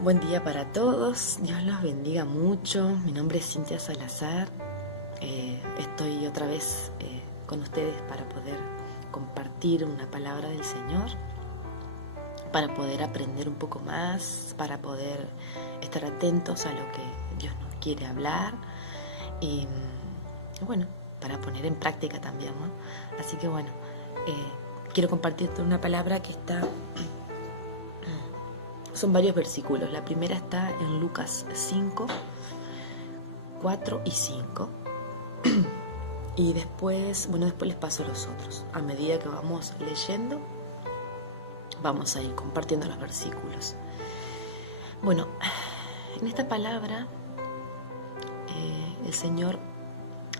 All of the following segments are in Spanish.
Buen día para todos, Dios los bendiga mucho. Mi nombre es Cintia Salazar. Estoy otra vez con ustedes para poder compartir una palabra del Señor, para poder aprender un poco más, para poder estar atentos a lo que Dios nos quiere hablar y bueno, para poner en práctica también, ¿no? Así que bueno, quiero compartirte una palabra que está... Son varios versículos. La primera está en Lucas 5, 4 y 5. Y después les paso los otros. A medida que vamos leyendo, vamos a ir compartiendo los versículos. Bueno, en esta palabra el Señor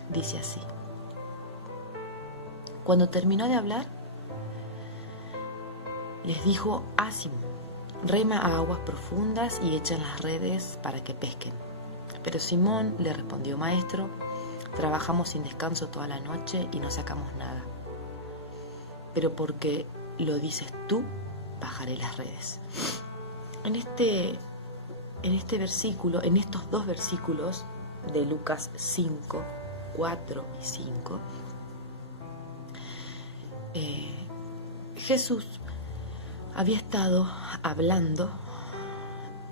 dice así. Cuando terminó de hablar, les dijo a Simón: rema a aguas profundas y echan las redes para que pesquen. Pero Simón le respondió: Maestro, trabajamos sin descanso toda la noche y no sacamos nada. Pero porque lo dices tú, bajaré las redes. En este versículo, en estos dos versículos de Lucas 5, 4 y 5, Jesús había estado hablando,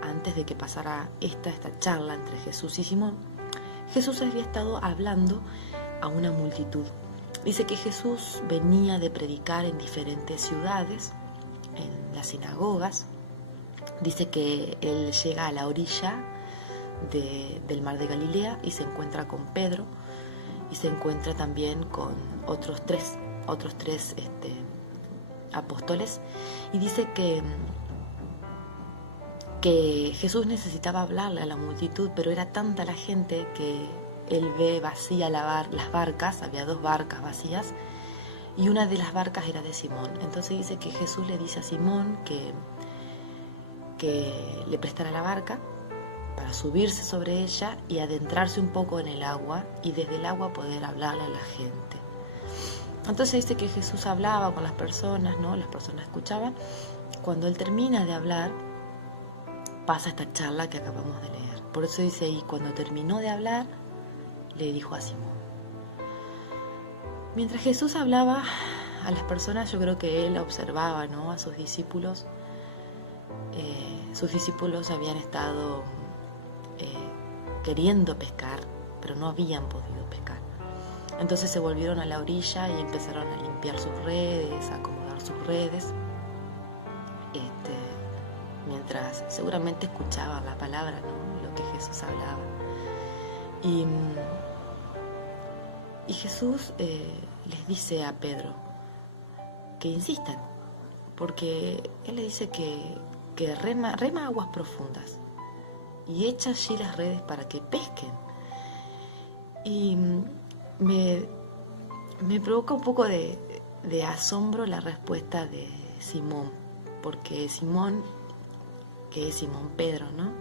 antes de que pasara esta charla entre Jesús y Simón, Jesús había estado hablando a una multitud. Dice que Jesús venía de predicar en diferentes ciudades, en las sinagogas. Dice que él llega a la orilla del mar de Galilea y se encuentra con Pedro y se encuentra también con otros tres apóstoles, y dice que Jesús necesitaba hablarle a la multitud, pero era tanta la gente que él ve vacía las barcas. Había dos barcas vacías y una de las barcas era de Simón. Entonces dice que Jesús le dice a Simón que le prestara la barca para subirse sobre ella y adentrarse un poco en el agua y desde el agua poder hablarle a la gente. Entonces dice que Jesús hablaba con las personas, ¿no? Las personas escuchaban. Cuando él termina de hablar, pasa esta charla que acabamos de leer. Por eso dice ahí, cuando terminó de hablar, le dijo a Simón. Mientras Jesús hablaba a las personas, yo creo que él observaba, ¿no?, a sus discípulos. Sus discípulos habían estado queriendo pescar, pero no habían podido pescar. Entonces se volvieron a la orilla y empezaron a limpiar sus redes, a acomodar sus redes, mientras seguramente escuchaban la palabra, ¿no?, lo que Jesús hablaba. Y Jesús les dice a Pedro que insistan, porque él le dice que rema aguas profundas y echa allí las redes para que pesquen. Y me provoca un poco de asombro la respuesta de Simón, porque Simón, que es Simón Pedro, ¿no?,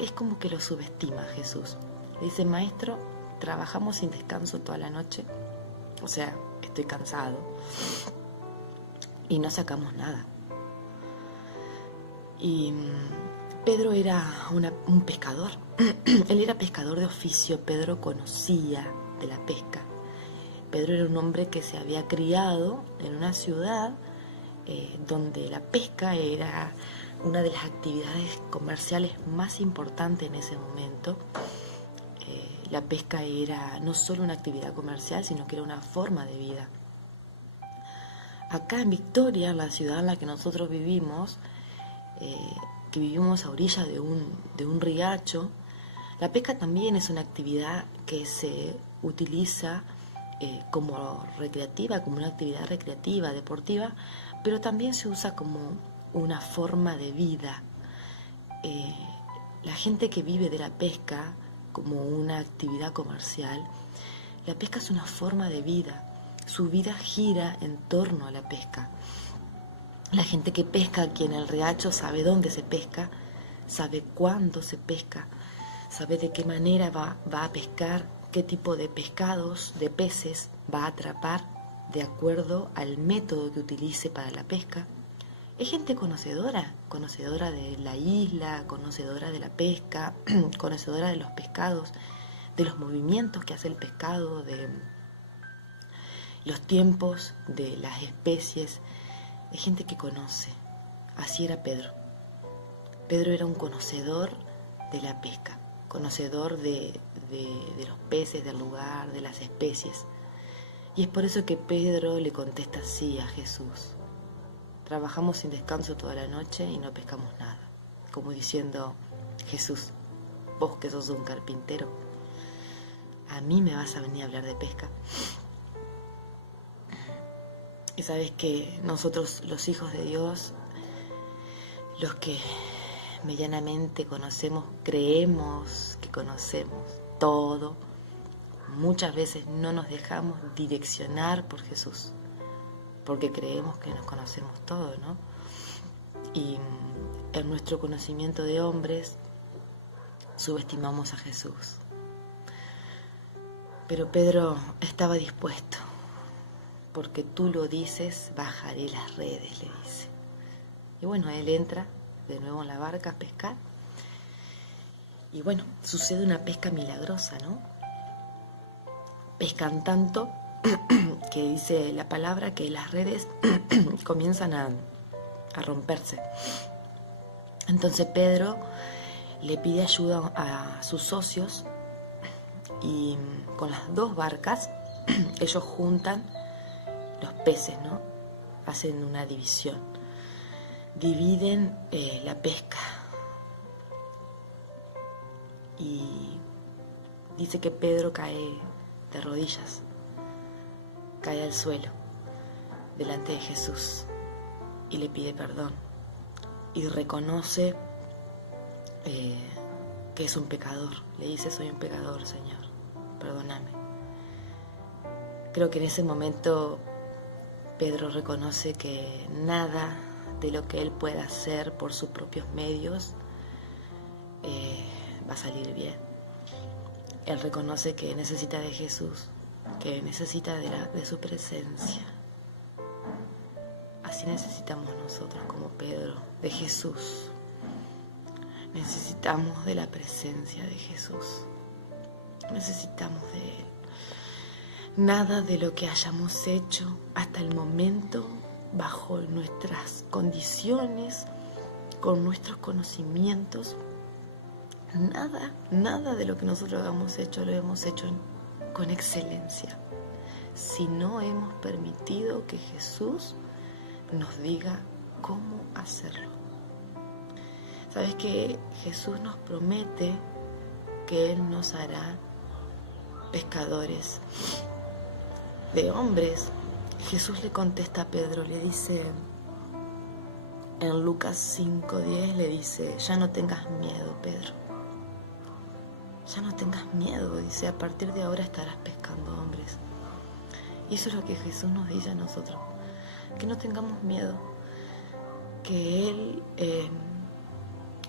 es como que lo subestima a Jesús. Le dice: Maestro, trabajamos sin descanso toda la noche, o sea, estoy cansado y no sacamos nada. Y Pedro era un pescador. Él era pescador de oficio. Pedro conocía de la pesca. Pedro era un hombre que se había criado en una ciudad donde la pesca era una de las actividades comerciales más importantes en ese momento. La pesca era no solo una actividad comercial, sino que era una forma de vida. Acá en Victoria, la ciudad en la que nosotros vivimos, que vivimos a orilla de un riacho, la pesca también es una actividad que se utiliza como recreativa, como una actividad recreativa, deportiva, pero también se usa como una forma de vida. La gente que vive de la pesca como una actividad comercial, la pesca es una forma de vida. Su vida gira en torno a la pesca. La gente que pesca aquí en el riacho sabe dónde se pesca, sabe cuándo se pesca, sabe de qué manera va a pescar, qué tipo de pescados, de peces va a atrapar de acuerdo al método que utilice para la pesca. Es gente conocedora, conocedora de la isla, conocedora de la pesca, conocedora de los pescados, de los movimientos que hace el pescado, de los tiempos, de las especies. Es gente que conoce. Así era Pedro. Pedro era un conocedor de la pesca, conocedor de los peces, del lugar, de las especies. Y es por eso que Pedro le contesta así a Jesús. Trabajamos sin descanso toda la noche y no pescamos nada. Como diciendo, Jesús, vos que sos un carpintero, ¿a mí me vas a venir a hablar de pesca? Y sabes que nosotros, los hijos de Dios, los que medianamente conocemos, creemos que conocemos todo, muchas veces no nos dejamos direccionar por Jesús, porque creemos que nos conocemos todo, ¿no? Y en nuestro conocimiento de hombres subestimamos a Jesús. Pero Pedro estaba dispuesto, porque tú lo dices, bajaré las redes, le dice. Y bueno, él entra de nuevo en la barca a pescar. Y bueno, sucede una pesca milagrosa, ¿no? Pescan tanto que dice la palabra que las redes comienzan a romperse. Entonces Pedro le pide ayuda a sus socios y con las dos barcas ellos juntan los peces, ¿no? Hacen una división. Dividen la pesca. Y dice que Pedro cae de rodillas, cae al suelo delante de Jesús y le pide perdón y reconoce que es un pecador. Le dice, soy un pecador, Señor, perdóname. Creo que en ese momento Pedro reconoce que nada de lo que él pueda hacer por sus propios medios va a salir bien. Él reconoce que necesita de Jesús, que necesita de su presencia. Así necesitamos nosotros como Pedro, de Jesús. Necesitamos de la presencia de Jesús. Necesitamos de Él. Nada de lo que hayamos hecho hasta el momento, bajo nuestras condiciones, con nuestros conocimientos, nada de lo que nosotros hemos hecho lo hemos hecho con excelencia, si no hemos permitido que Jesús nos diga cómo hacerlo. ¿Sabes que Jesús nos promete que Él nos hará pescadores de hombres? Jesús le contesta a Pedro, le dice en Lucas 5:10, le dice, ya no tengas miedo, Pedro. Ya no tengas miedo, dice, a partir de ahora estarás pescando hombres. Y eso es lo que Jesús nos dice a nosotros, que no tengamos miedo, que Él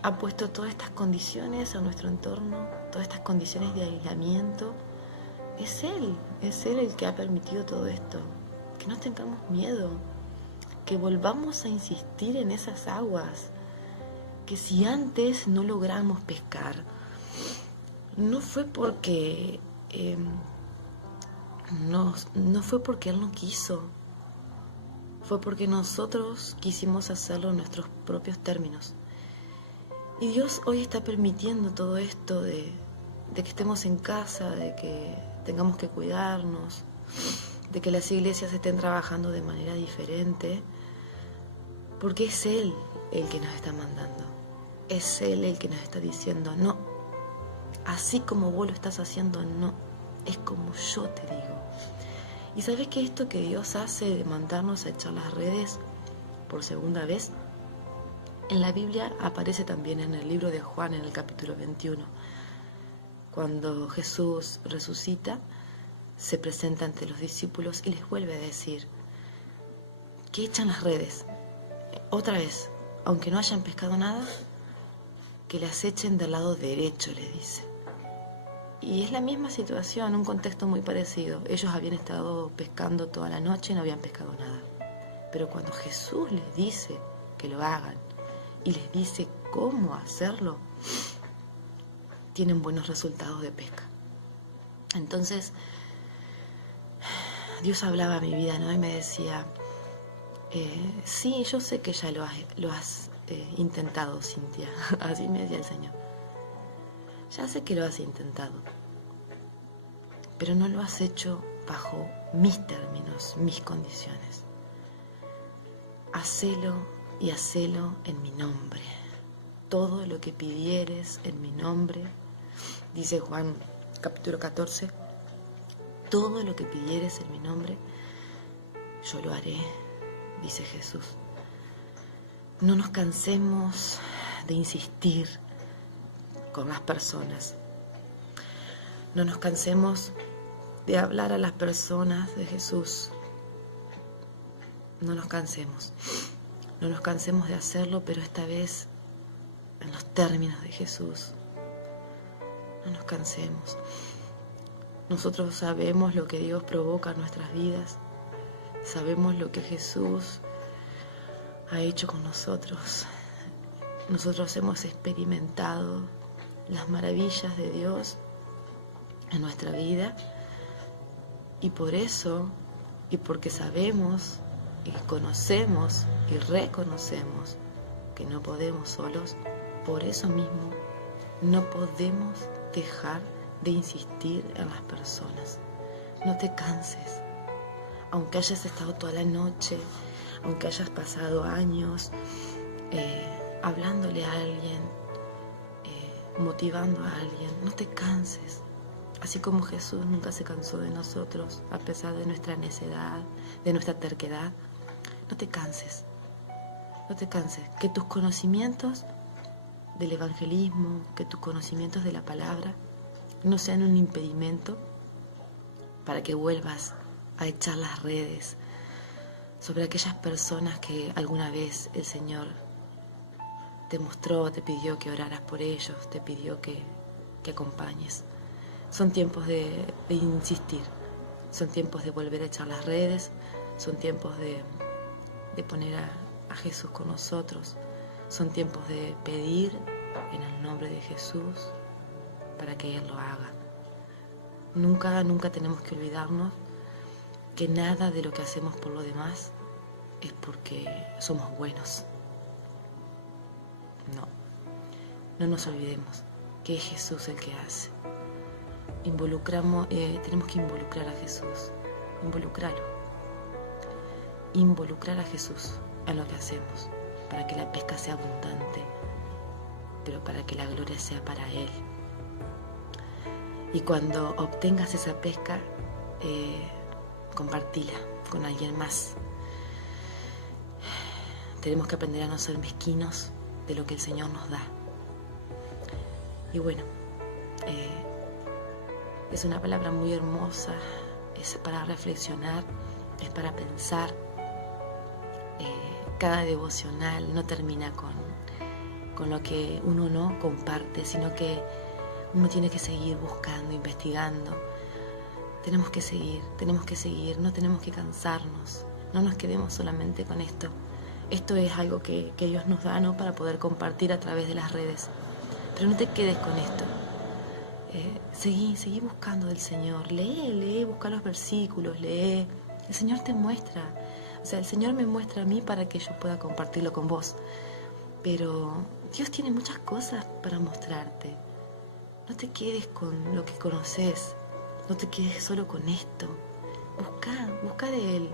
ha puesto todas estas condiciones a nuestro entorno, todas estas condiciones de aislamiento. Es Él el que ha permitido todo esto. Que no tengamos miedo, que volvamos a insistir en esas aguas, que si antes no logramos pescar, no fue porque no fue porque Él no quiso, fue porque nosotros quisimos hacerlo en nuestros propios términos. Y Dios hoy está permitiendo todo esto de que estemos en casa, de que tengamos que cuidarnos, de que las iglesias estén trabajando de manera diferente, porque es Él el que nos está mandando, es Él el que nos está diciendo, no, así como vos lo estás haciendo, no, es como yo te digo. Y sabes que esto que Dios hace de mandarnos a echar las redes por segunda vez, en la Biblia aparece también en el libro de Juan, en el capítulo 21. Cuando Jesús resucita, se presenta ante los discípulos y les vuelve a decir que echan las redes. Otra vez, aunque no hayan pescado nada, que las echen del lado derecho, les dice. Y es la misma situación, un contexto muy parecido. Ellos habían estado pescando toda la noche y no habían pescado nada. Pero cuando Jesús les dice que lo hagan y les dice cómo hacerlo, tienen buenos resultados de pesca. Entonces, Dios hablaba a mi vida, ¿no? Y me decía, sí, yo sé que ya lo has intentado, Cintia. Así me decía el Señor. Ya sé que lo has intentado, pero no lo has hecho bajo mis términos, mis condiciones. Hacelo y hacelo en mi nombre. Todo lo que pidieres en mi nombre, dice Juan capítulo 14, todo lo que pidieres en mi nombre, yo lo haré, dice Jesús. No nos cansemos de insistir con las personas. No nos cansemos de hablar a las personas de Jesús. No nos cansemos. No nos cansemos de hacerlo, pero esta vez en los términos de Jesús. No nos cansemos. Nosotros sabemos lo que Dios provoca en nuestras vidas. Sabemos lo que Jesús ha hecho con nosotros. Nosotros hemos experimentado las maravillas de Dios en nuestra vida, y por eso, y porque sabemos y conocemos y reconocemos que no podemos solos, por eso mismo no podemos dejar de insistir en las personas. No te canses, aunque hayas estado toda la noche, aunque hayas pasado años hablándole a alguien, motivando a alguien, no te canses. Así como Jesús nunca se cansó de nosotros, a pesar de nuestra necedad, de nuestra terquedad, no te canses. No te canses. Que tus conocimientos del evangelismo, que tus conocimientos de la palabra no sean un impedimento para que vuelvas a echar las redes sobre aquellas personas que alguna vez el Señor te mostró, te pidió que oraras por ellos, te pidió que acompañes. Son tiempos de insistir, son tiempos de volver a echar las redes, son tiempos de poner a Jesús con nosotros, son tiempos de pedir en el nombre de Jesús para que Él lo haga. Nunca tenemos que olvidarnos que nada de lo que hacemos por lo demás es porque somos buenos. No nos olvidemos que es Jesús el que hace. Tenemos que involucrar a Jesús, involucrar a Jesús en lo que hacemos, para que la pesca sea abundante, pero para que la gloria sea para Él. Y cuando obtengas esa pesca, compartila con alguien más. Tenemos que aprender a no ser mezquinos de lo que el Señor nos da. Y bueno, es una palabra muy hermosa, es para reflexionar, es para pensar. Cada devocional no termina con lo que uno no comparte, sino que uno tiene que seguir buscando, investigando. Tenemos que seguir, no tenemos que cansarnos, no nos quedemos solamente con esto. Esto es algo que Dios nos da, ¿no?, para poder compartir a través de las redes. Pero no te quedes con esto. Seguí buscando del Señor. Lee, busca los versículos, lee. El Señor te muestra. O sea, el Señor me muestra a mí para que yo pueda compartirlo con vos. Pero Dios tiene muchas cosas para mostrarte. No te quedes con lo que conoces. No te quedes solo con esto. Busca de Él.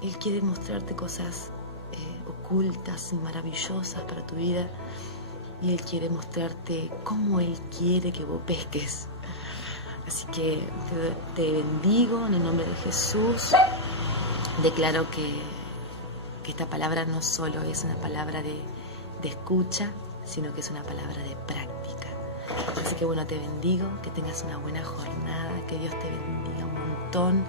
Él quiere mostrarte cosas ocultas y maravillosas para tu vida. Y Él quiere mostrarte cómo Él quiere que vos pesques. Así que te bendigo en el nombre de Jesús. Declaro que esta palabra no solo es una palabra de escucha, sino que es una palabra de práctica. Así que bueno, te bendigo, que tengas una buena jornada, que Dios te bendiga un montón,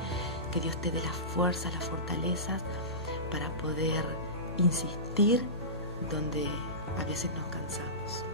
que Dios te dé las fuerzas, las fortalezas para poder insistir donde a veces nos cansamos.